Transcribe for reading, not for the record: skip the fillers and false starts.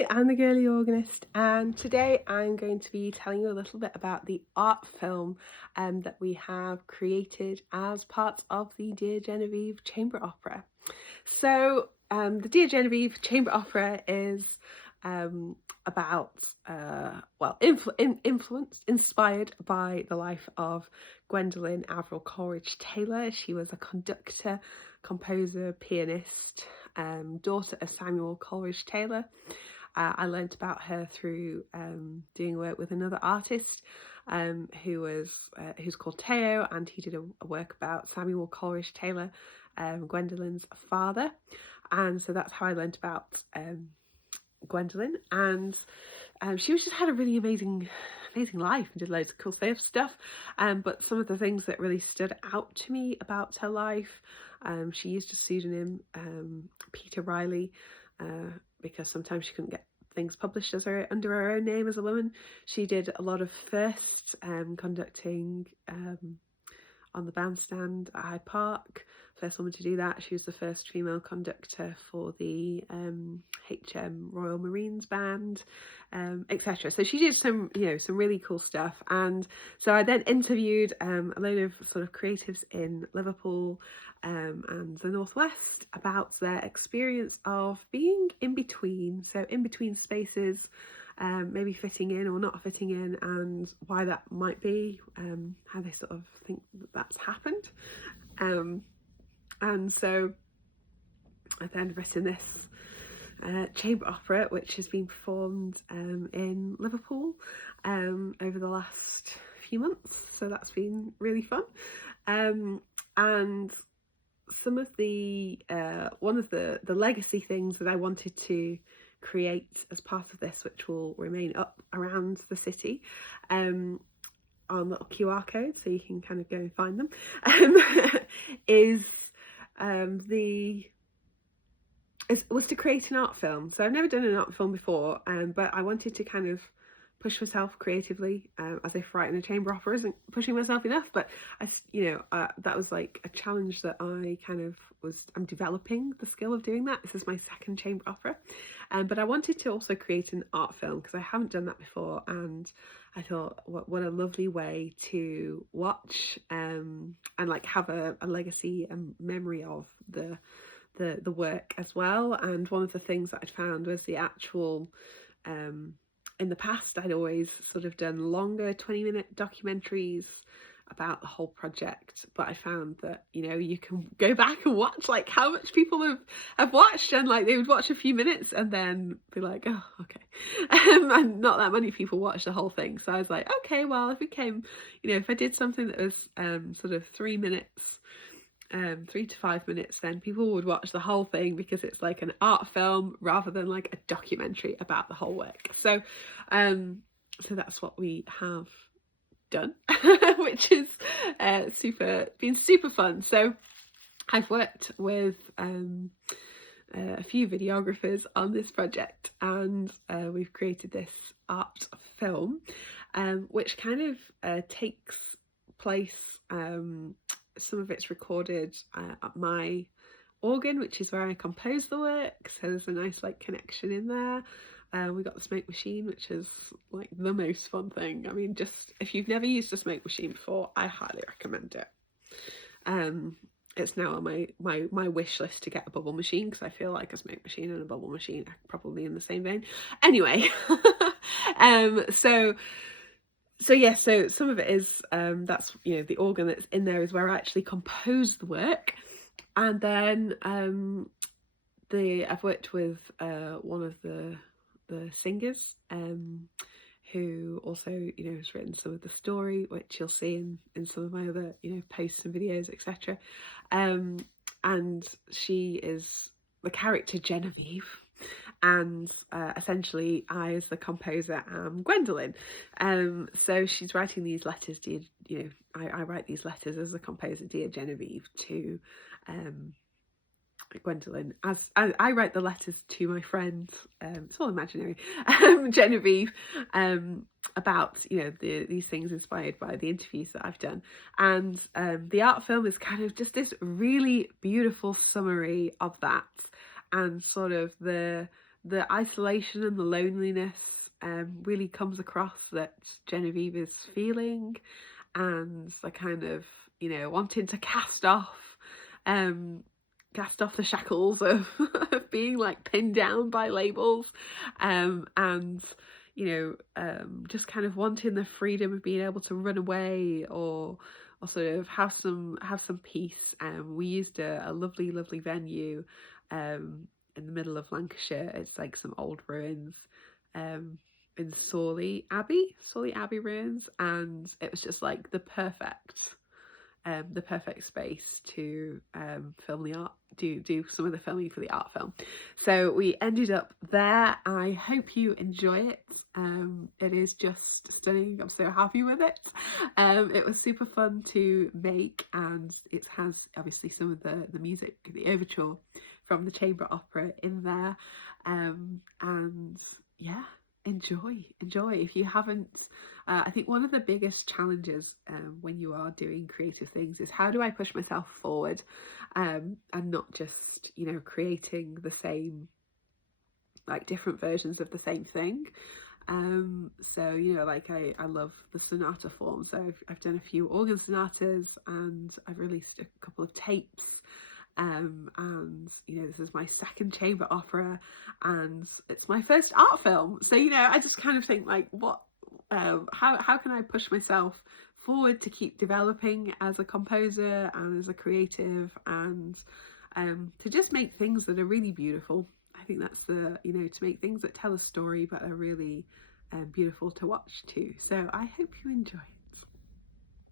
Hi, I'm the Girly Organist, and today I'm going to be telling you a little bit about the art film that we have created as part of the Dear Genevieve Chamber Opera. So, the Dear Genevieve Chamber Opera is about, inspired by the life of Gwendolyn Avril Coleridge Taylor. She was a conductor, composer, pianist, daughter of Samuel Coleridge Taylor. I learnt about her through doing work with another artist who's called Teo, and he did a work about Samuel Coleridge Taylor, Gwendolyn's father, and so that's how I learnt about Gwendolyn. And she just had a really amazing life and did loads of cool stuff. But some of the things that really stood out to me about her life, she used a pseudonym, Peter Riley, because sometimes she couldn't get things published under her own name as a woman. She did a lot of firsts, conducting on the bandstand at Hyde Park. First woman to do that. She was the first female conductor for the HM Royal Marines Band, etc. So she did some really cool stuff. And so I then interviewed a load of sort of creatives in Liverpool and the Northwest about their experience of being in between. So in between spaces, maybe fitting in or not fitting in, and why that might be, how they sort of think that's happened. And so I've then written this chamber opera, which has been performed in Liverpool over the last few months. So that's been really fun. And some of the one of the legacy things that I wanted to create as part of this, which will remain up around the city on little QR codes, so you can kind of go and find them, was to create an art film. So I've never done an art film before, but I wanted to kind of push myself creatively, as if writing a chamber opera isn't pushing myself enough, but that was like a challenge that I'm developing the skill of doing that. This is my second chamber opera, but I wanted to also create an art film because I haven't done that before, and I thought what a lovely way to watch and like have a legacy and memory of the work as well. And one of the things that I'd found was the actual in the past, I'd always sort of done longer 20-minute documentaries about the whole project, but I found that, you can go back and watch like how much people have watched, and like they would watch a few minutes and then be like, oh, okay. And not that many people watch the whole thing. So I was like, okay, well, if I did something that was sort of 3 minutes, 3 to 5 minutes, then people would watch the whole thing because it's like an art film rather than like a documentary about the whole work. So that's what we have done, which is been super fun. So I've worked with a few videographers on this project, and we've created this art film, which kind of takes place, some of it's recorded at my organ, which is where I compose the work, so there's a nice like connection in there. We got the smoke machine, which is like the most fun thing. I mean, just if you've never used a smoke machine before, I highly recommend it. It's now on my wish list to get a bubble machine, because I feel like a smoke machine and a bubble machine are probably in the same vein. Anyway, so some of it is that's the organ that's in there is where I actually compose the work. And then I've worked with one of the singers who also has written some of the story, which you'll see in some of my other posts and videos, etc. And she is the character Genevieve, and essentially I, as the composer, am Gwendolyn. So she's writing these letters, I write these letters as a composer, Dear Genevieve, to Gwendolyn, as I write the letters to my friend, it's all imaginary, Genevieve, about these things inspired by the interviews that I've done. And the art film is kind of just this really beautiful summary of that, and sort of the the isolation and the loneliness really comes across that Genevieve is feeling, and the kind of, wanting to um, cast off the shackles of, of being like pinned down by labels, and just kind of wanting the freedom of being able to run away, or sort of have some peace. We used a lovely venue in the middle of Lancashire. It's like some old ruins um, in Sawley Abbey ruins, and it was just like the perfect space to film the art, do some of the filming for the art film. So we ended up there. I hope you enjoy it. It is just stunning. I'm so happy with it. It was super fun to make, and it has obviously some of the music, the overture from the chamber opera in there. And yeah, enjoy if you haven't. I think one of the biggest challenges when you are doing creative things is, how do I push myself forward, and not just creating the same, like different versions of the same thing. So like I love the sonata form, so I've done a few organ sonatas, and I've released a couple of tapes. And this is my second chamber opera, and it's my first art film. So I just kind of think, like, how can I push myself forward to keep developing as a composer and as a creative, and to just make things that are really beautiful. I think that's to make things that tell a story but are really beautiful to watch too. So I hope you enjoy.